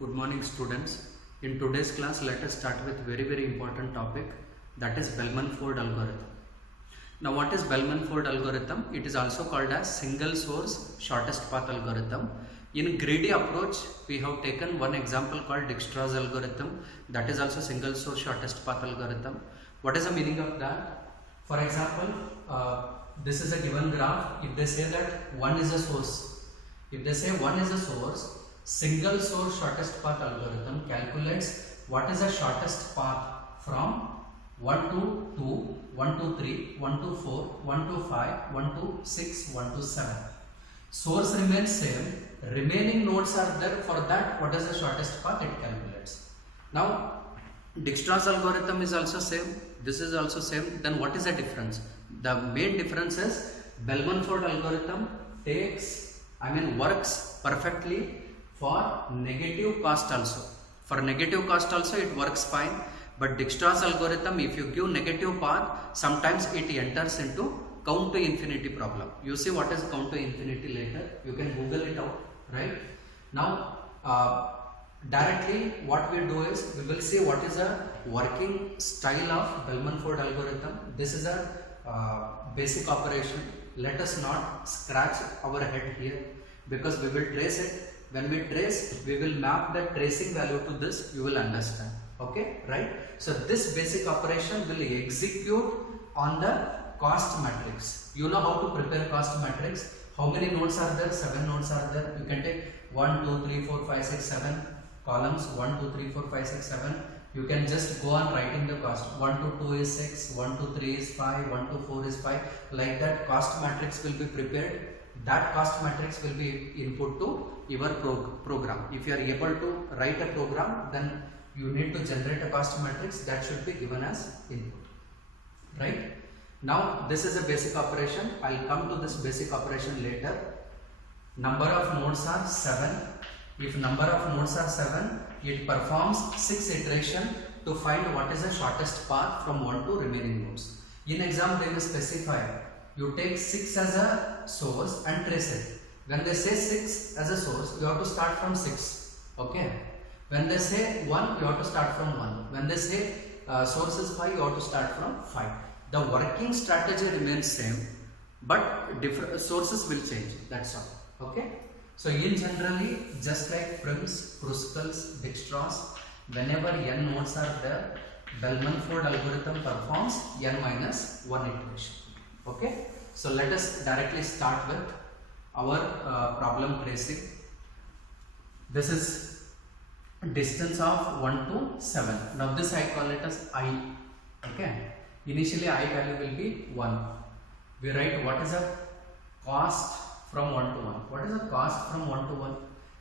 Good morning students. In today's class let us start with very important topic, that is Bellman-Ford algorithm. Now what is Bellman-Ford algorithm? It is also called as single source shortest path algorithm. In greedy approach we have taken one example called Dijkstra's algorithm, that is also single source shortest path algorithm. What is the meaning of that? For example, this is a given graph. If they say that one is a source, single source shortest path algorithm calculates what is the shortest path from 1 to 2, 1 to 3, 1 to 4, 1 to 5, 1 to 6, 1 to 7. Source remains same, remaining nodes are there. For that, what is the shortest path? It calculates. Now Dijkstra's algorithm is also same, this is also same. Then what is the difference? The main difference is Bellman-Ford algorithm works perfectly for negative cost also. For negative cost also it works fine, but Dijkstra's algorithm, if you give negative path, sometimes it enters into count to infinity problem. You see what is count to infinity later, you can Google it out, right? Now directly what we do is we will see what is a working style of Bellman-Ford algorithm. This is a basic operation. Let us not scratch our head here because we will trace it. When we trace, we will map the tracing value to this, you will understand. Okay, right? So this basic operation will execute on the cost matrix. You know how to prepare cost matrix. How many nodes are there? 7 nodes are there. You can take 1, 2, 3, 4, 5, 6, 7 columns. 1, 2, 3, 4, 5, 6, 7. You can just go on writing the cost. 1 to 2 is 6, 1 to 3 is 5, 1 to 4 is 5. Like that, cost matrix will be prepared. That cost matrix will be input to your program. If you are able to write a program, then you need to generate a cost matrix that should be given as input, right? Now this is a basic operation. I'll come to this basic operation later. Number of nodes are 7. If number of nodes are 7, it performs 6 iteration to find what is the shortest path from 1 to remaining nodes. In exam they will specify you take 6 as a source and trace it. When they say 6 as a source, you have to start from 6. Okay. When they say 1, you have to start from 1. When they say source is 5, you have to start from 5. The working strategy remains same, but different sources will change. That's all. Okay. So in generally, just like Prim's, Kruskal's, Dijkstra's, whenever n nodes are there, Bellman-Ford algorithm performs n minus 1 iteration. Okay. So let us directly start with our problem tracing. This is distance of 1 to 7. Now this I call it as I. Okay. Initially I value will be 1. We write what is the cost from 1 to 1. What is the cost from 1 to 1?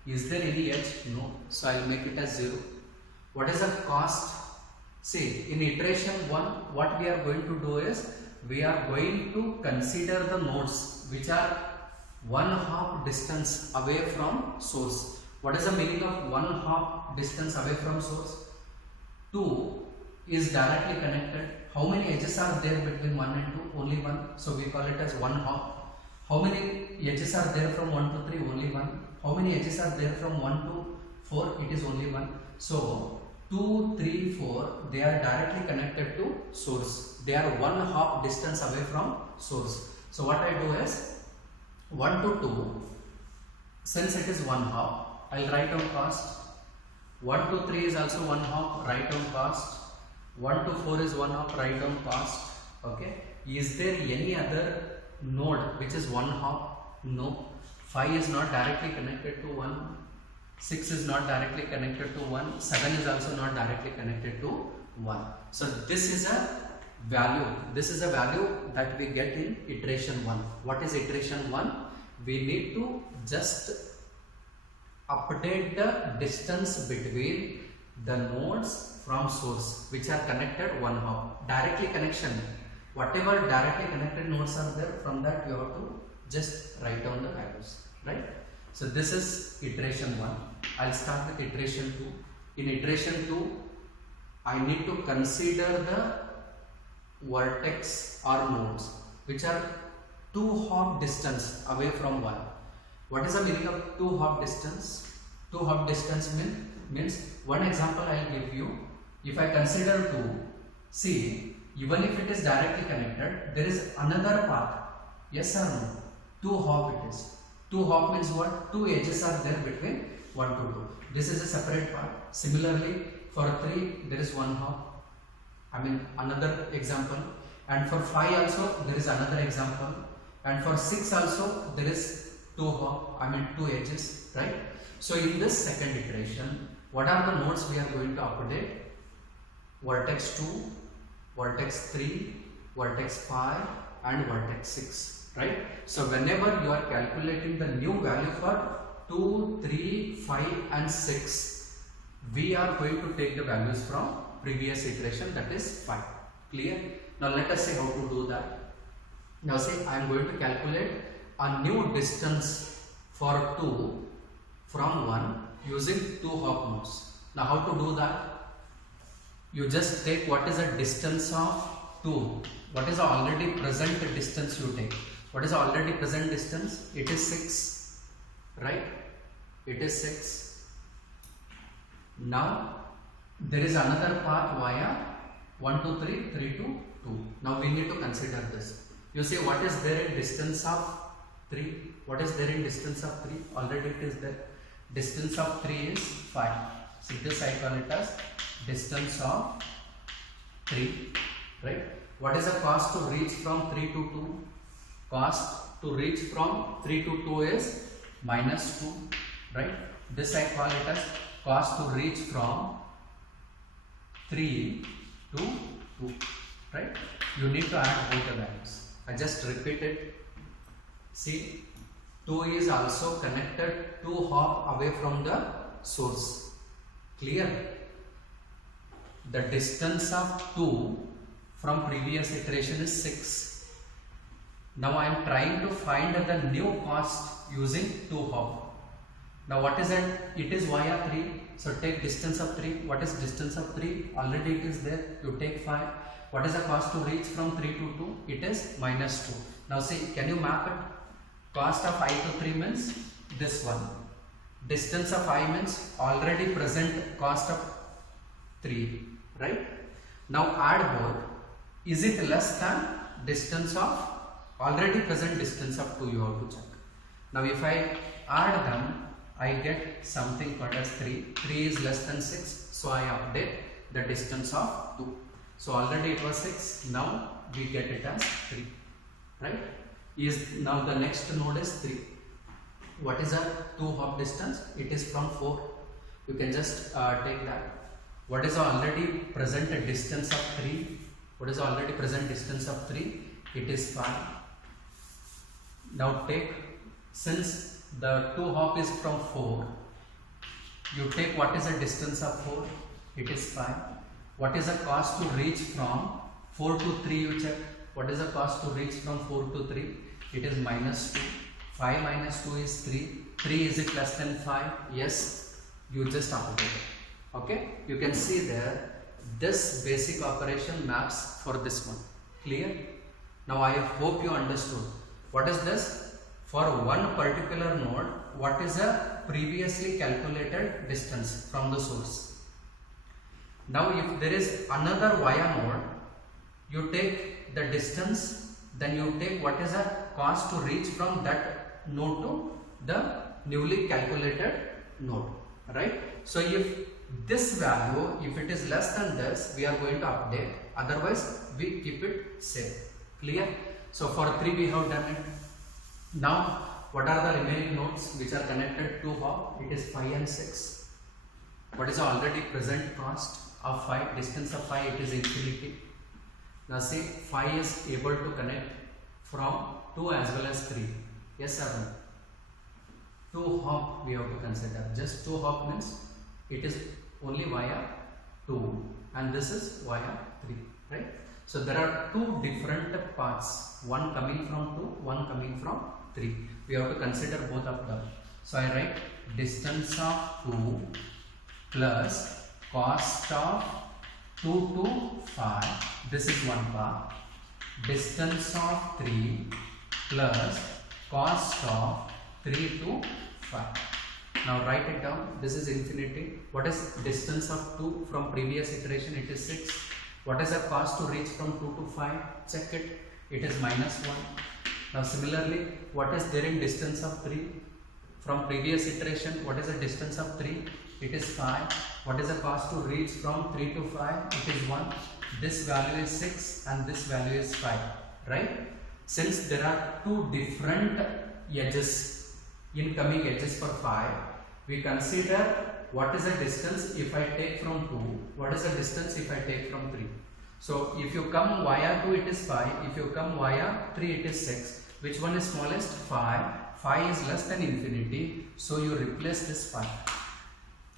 Is there any edge? No. So I will make it as 0. What is the cost? See, in iteration 1, what we are going to do is we are going to consider the nodes which are 1/2 distance away from source. What is the meaning of 1/2 distance away from source? 2 is directly connected. How many edges are there between 1 and 2? Only 1. So we call it as 1/2. How many edges are there from 1 to 3? Only 1. How many edges are there from 1 to 4? It is only 1. So 2, 3, 4, they are directly connected to source. They are 1/2 distance away from source. So what I do is 1 to 2, since it is 1/2, I will write down cost. 1 to 3 is also 1/2, write down cost. 1 to 4 is 1/2, write down cost. Okay. Is there any other node which is 1/2? No. 5 is not directly connected to 1. 6 is not directly connected to 1. 7 is also not directly connected to 1. So this is a value. This is a value that we get in iteration 1. What is iteration 1? We need to just update the distance between the nodes from source which are connected 1/2. Directly connection. Whatever directly connected nodes are there, from that you have to just write down the values. Right? So this is iteration 1. I'll start with iteration 2. In iteration 2, I need to consider the vertex or nodes which are 2/2 distance away from 1. What is the meaning of 2/2 distance? 2/2 distance means Means one example I will give you. If I consider 2, see, even if it is directly connected, there is another path. Yes or no? 2 hop it is. 2 hop means what? 2 edges are there between 1 to 2. This is a separate part. Similarly, for 3, there is 1 hop. I mean, another example. And for 5 also, there is another example. And for 6 also, there is 2 hop. I mean, 2 edges, right? So in this second iteration, what are the nodes we are going to update? Vertex 2, vertex 3, vertex 5 and vertex 6, right? So whenever you are calculating the new value for 2, 3, 5 and 6, we are going to take the values from previous iteration, that is 5. Clear? Now let us see how to do that. Now say I am going to calculate a new distance for 2 from 1 using 2 hop nodes. Now how to do that? You just take what is the distance of 2. What is the already present distance you take? What is the already present distance? It is 6, right? It is 6. Now there is another path via 1 to 3, 3 to 2. Now we need to consider this. You see what is there in distance of 3? What is there in distance of 3? Already it is there. Distance of 3 is 5. So this I call it as distance of 3, right? What is the cost to reach from 3 to 2? Cost to reach from 3 to 2 is minus 2, right? This I call it as cost to reach from 3 to 2, right? You need to add both the values. I just repeat it. See, 2 is also connected 2 hop away from the source. Clear? The distance of 2 from previous iteration is 6. Now I am trying to find the new cost using 2 hop. Now what is it? It is via 3. So take distance of 3. What is distance of 3? Already it is there. You take 5. What is the cost to reach from 3 to 2? It is minus 2. Now see, can you map it? Cost of I to 3 means this one. Distance of I means already present cost of 3, right? Now add both. Is it less than distance of already present distance of 2? You have to check. Now if I add them, I get something called as 3. 3 is less than 6. So I update the distance of 2. So already it was 6. Now we get it as 3, right? Now the next node is 3. What is a 2 hop distance? It is from 4. You can just take that. What is the already present distance of 3? What is the already present distance of 3? It is 5. Now take, since the 2 hop is from 4, you take what is the distance of 4? It is 5. What is the cost to reach from 4 to 3? You check. What is the cost to reach from 4 to 3? It is minus 2. 5 minus 2 is 3. 3 is it less than 5? Yes. You just update it. Okay. You can see there this basic operation maps for this one. Clear? Now I hope you understood. What is this? For one particular node, what is a previously calculated distance from the source? Now if there is another via node, you take the distance, then you take what is the cost to reach from that node to the newly calculated node, right? So if this value, if it is less than this, we are going to update, otherwise we keep it same. Clear? So for 3 we have done it. Now what are the remaining nodes which are connected to hop? It is 5 and 6. What is the already present cost of 5? Distance of 5, it is infinity. Now see, 5 is able to connect from 2 as well as 3. Yes or no? 2 hop we have to consider. Just 2 hop means it is only via 2 and this is via 3, right? So there are 2 different paths, one coming from 2, one coming from 3. We have to consider both of them. So I write distance of 2 plus cost of 2 to 5. This is one path. Distance of 3 plus cost of 3 to 5. Now write it down. This is infinity. What is distance of 2 from previous iteration? It is 6. What is the cost to reach from 2 to 5? Check it. It is -1. Now similarly, what is there in distance of 3 from previous iteration? What is the distance of 3? It is 5. What is the cost to reach from 3 to 5? It is 1. This value is 6 and this value is 5. Right? Since there are two different edges, incoming edges for 5, we consider what is the distance if I take from 2, what is the distance if I take from 3. So if you come via 2 it is 5, if you come via 3 it is 6. Which one is smallest? 5. 5 is less than infinity, so you replace this 5.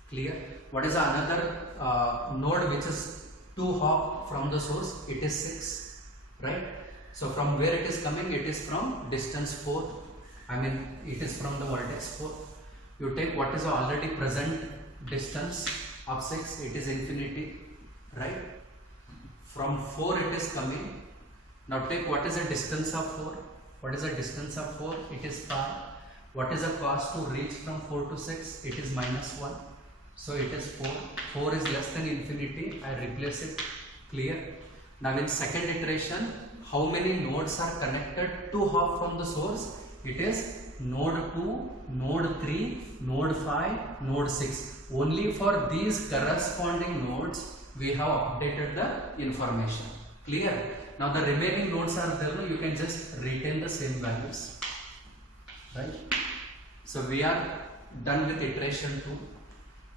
Clear? What is another node which is 2 hop from the source? It is 6. Right? So from where it is coming? It is from distance 4. I mean it is from the vertex 4. You take what is the already present distance of 6, it is infinity, right? From 4 it is coming. Now take what is the distance of 4. What is the distance of 4? It is 5. What is the cost to reach from 4 to 6? It is -1. So it is 4. 4 is less than infinity. I replace it. Clear? Now in second iteration, how many nodes are connected to hop from the source? It is node 2, node 3, node 5, node 6. Only for these corresponding nodes we have updated the information. Clear? Now the remaining nodes are there, you can just retain the same values. Right? So we are done with iteration 2.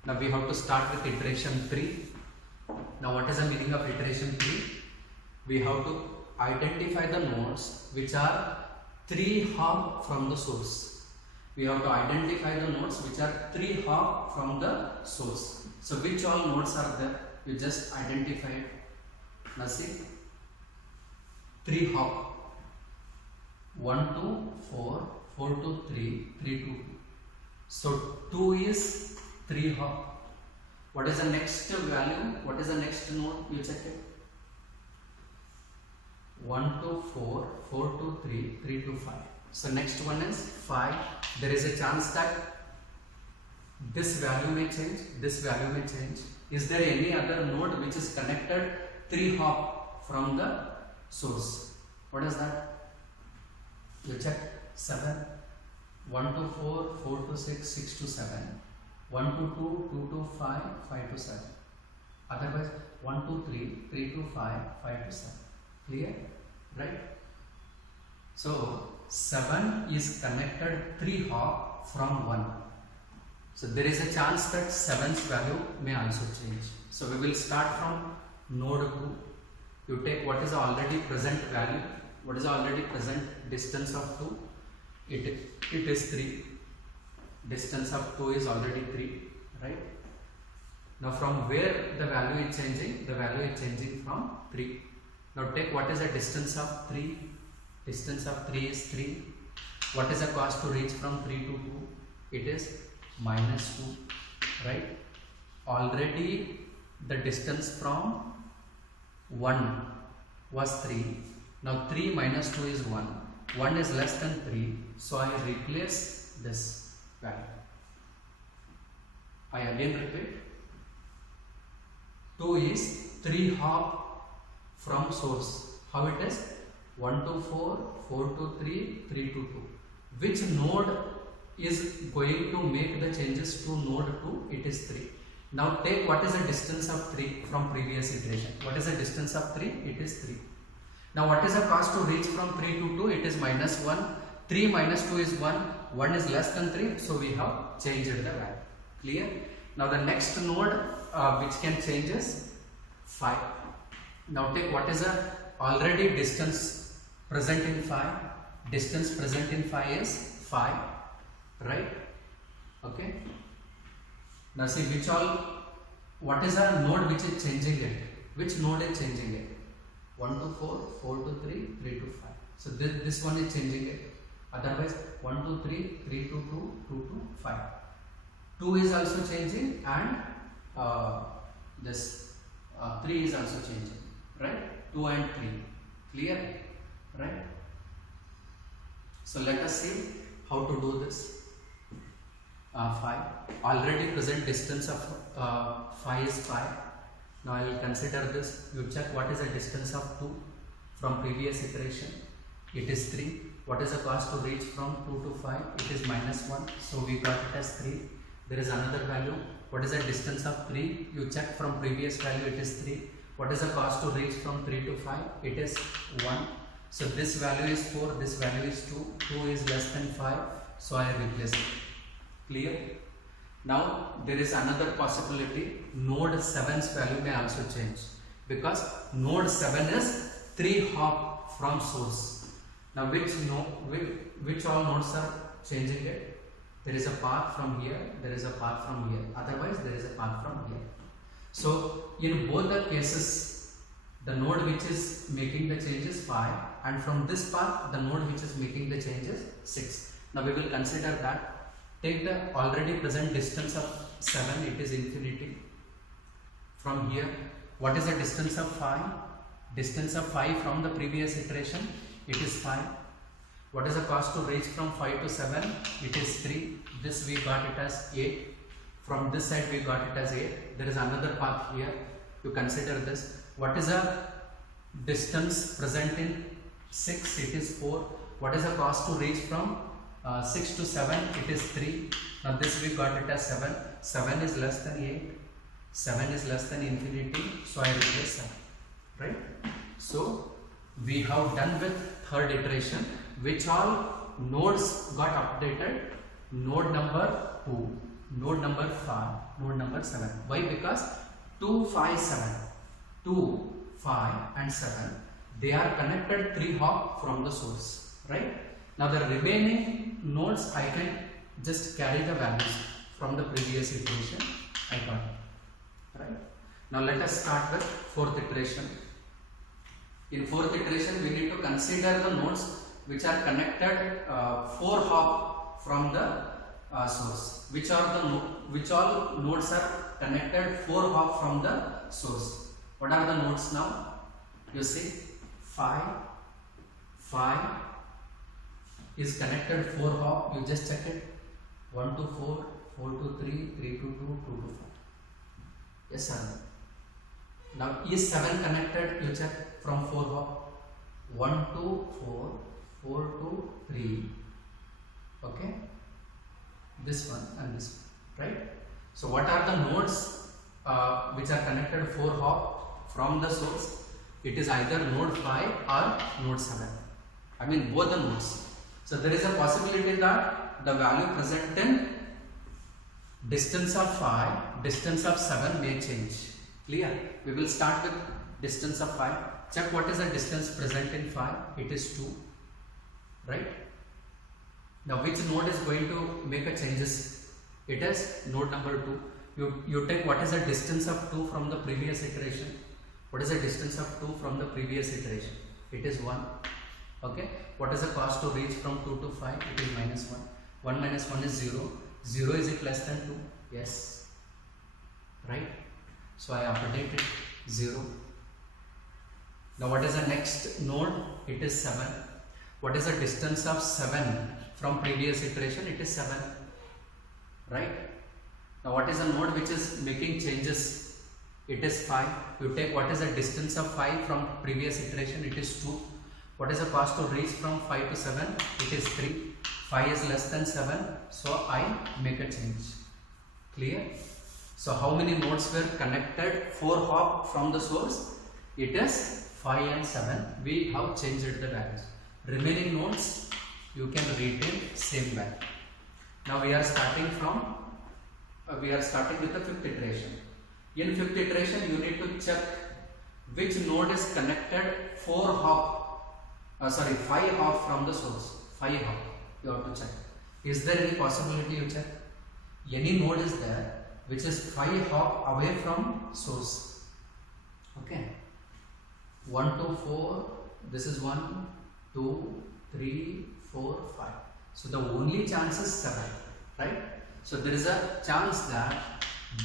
Now we have to start with iteration 3. Now what is the meaning of iteration 3? We have to identify the nodes which are 3 hop from the source. We have to identify the nodes which are 3 hop from the source. So which all nodes are there? You just identify it. Now see, 3 hop. 1 to 4, 4 to 3, 3 to 2. So 2 is 3 hop. What is the next value? What is the next node? You check it. 1 to 4, 4 to 3, 3 to 5. So next one is 5. There is a chance that this value may change, this value may change. Is there any other node which is connected 3 hop from the source? What is that? You check. 7. 1 to 4, 4 to 6, 6 to 7. 1 to 2, 2 to 5, 5 to 7. Otherwise 1 to 3, 3 to 5, 5 to 7. Clear? Right? So 7 is connected 3 hop from 1. So there is a chance that 7's value may also change. So we will start from node 2. You take what is the already present value. What is the already present distance of 2? It is 3. Distance of 2 is already 3. Right? Now from where the value is changing? The value is changing from 3. Now take what is the distance of 3? Distance of 3 is 3. What is the cost to reach from 3 to 2? It is -2. Right? Already the distance from 1 was 3. Now 3 minus 2 is 1. 1 is less than 3. So I replace this value. I again repeat. 2 is 3 hop from source. How it is? 1 to 4, 4 to 3, 3 to 2. Which node is going to make the changes to node 2? It is 3. Now take what is the distance of 3 from previous iteration. What is the distance of 3? It is 3. Now what is the cost to reach from 3 to 2? It is -1. 3 minus 2 is 1. 1 is less than 3. So we have changed the value. Clear? Now the next node which can change is 5. Now take what is the already distance present in 5. Distance present in 5 is 5. Right? Okay. Now see what is the node which is changing it? Which node is changing it? 1 to 4, 4 to 3, 3 to 5. So this one is changing it. Otherwise 1 to 3, 3 to 2, 2 to 5. 2 is also changing and this 3 is also changing. Right? 2 and 3. Clear? Right? So let us see how to do this. 5. Already present distance of 5 is 5. Now I will consider this. You check what is the distance of 2 from previous iteration. It is 3. What is the cost to reach from 2 to 5? It is -1. So we got it as 3. There is another value. What is the distance of 3? You check from previous value, it is 3. What is the cost to reach from 3 to 5? It is 1. So this value is 4, this value is 2. 2 is less than 5. So I replace it. Clear? Now there is another possibility. Node 7's value may also change, because node 7 is 3 hop from source. Now which all nodes are changing it? There is a path from here, there is a path from here, otherwise there is a path from here. So in both the cases, the node which is making the change is 5, and from this path the node which is making the change is 6. Now we will consider that. Take the already present distance of 7, it is infinity. From here, what is the distance of 5? Distance of 5 from the previous iteration, it is 5. What is the cost to reach from 5 to 7? It is 3. This we got it as 8. From this side we got it as 8. There is another path here. You consider this. What is the distance present in 6? It is 4. What is the cost to reach from 6 to 7? It is 3. Now this we got it as 7. 7 is less than 8. 7 is less than infinity. So I replace 7. Right? So we have done with third iteration. Which all nodes got updated? Node number 2, node number 5, node number 7. Why? Because 2, 5, 7, 2, 5 and 7, they are connected 3 hop from the source, right? Now the remaining nodes I can just carry the values from the previous iteration. I got it, right? Now let us start with fourth iteration. In fourth iteration we need to consider the nodes which are connected 4 hop from the source. Which all nodes are connected 4 hop from the source? What are the nodes now? You see, 5 is connected 4 hop. You just check it. 1 to 4, 4 to 3, 3 to 2, 2 to 4. Yes or no? Now is 7 connected? You check from 4 hop. 1 to 4. 4 to 3, okay, this one and this one, right? So what are the nodes which are connected 4 hop from the source? It is either node 5 or node 7. I mean both the nodes. So there is a possibility that the value present in distance of 5, distance of 7 may change. Clear? We will start with distance of 5. Check what is the distance present in 5. It is 2. Right? Now which node is going to make a changes? It is node number 2. You take what is the distance of 2 from the previous iteration. What is the distance of 2 from the previous iteration? It is 1. Okay. What is the cost to reach from 2 to 5? It is -1. 1 minus 1 is 0. 0 is it less than 2? Yes. Right? So I update it 0. Now what is the next node? It is 7. What is the distance of 7 from previous iteration? It is 7. Right? Now what is the node which is making changes? It is 5. You take what is the distance of 5 from previous iteration? It is 2. What is the cost to reach from 5 to 7? It is 3. 5 is less than 7. So I make a change. Clear? So how many nodes were connected 4 hop from the source? It is 5 and 7. We have changed the values. Remaining nodes you can retain same value. Now we are starting with the fifth iteration. In fifth iteration you need to check which node is connected 5 hop from the source. 5 hop you have to check. Is there any possibility you check? Any node is there which is 5 hop away from source. Okay. 1 to 4, this is 1, 2, 3, 4, 5. So the only chance is 7, right? So there is a chance that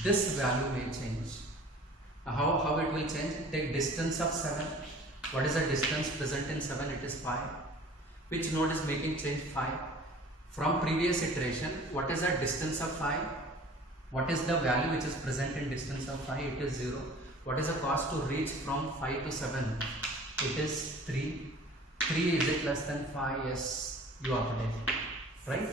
this value may change. How it will change? Take distance of 7. What is the distance present in 7? It is 5. Which node is making change? 5. From previous iteration, what is the distance of phi? What is the value which is present in distance of phi? It is 0. What is the cost to reach from 5 to 7? It is 3. 3, is it less than 5? Yes, you update. Right?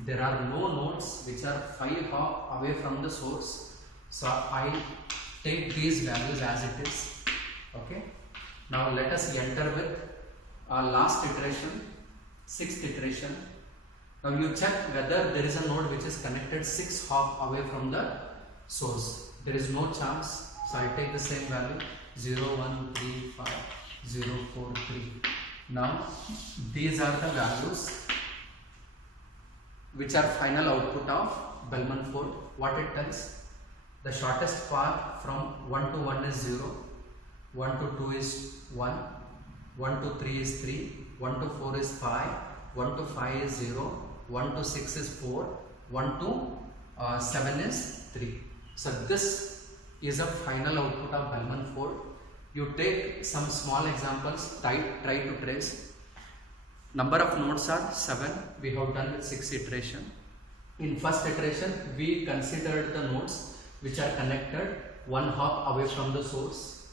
There are no nodes which are 5 hop away from the source. So I take these values as it is. Okay. Now let us enter with our last iteration, 6th iteration. Now you check whether there is a node which is connected 6 hop away from the source. There is no chance. So I take the same value 0, 1, 3, 5, 0, 4, 3. Now these are the values which are final output of Bellman fold. What it tells? The shortest path from 1 to 1 is 0, 1 to 2 is 1, 1 to 3 is 3, 1 to 4 is 5, 1 to 5 is 0, 1 to 6 is 4, 1 to 7 is 3. So this is a final output of Bellman fold. You take some small examples, try to trace. Number of nodes are 7. We have done with 6 iteration. In first iteration, we considered the nodes which are connected 1 hop away from the source.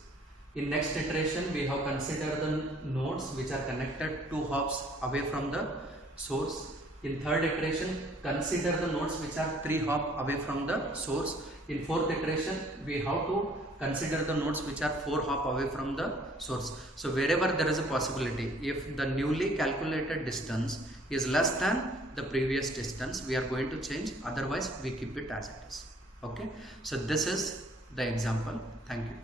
In next iteration, we have considered the nodes which are connected 2 hops away from the source. In third iteration, consider the nodes which are 3 hop away from the source. In fourth iteration, we have to consider the nodes which are 4 hop away from the source. So wherever there is a possibility, if the newly calculated distance is less than the previous distance, we are going to change, otherwise we keep it as it is. Okay, so this is the example. Thank you.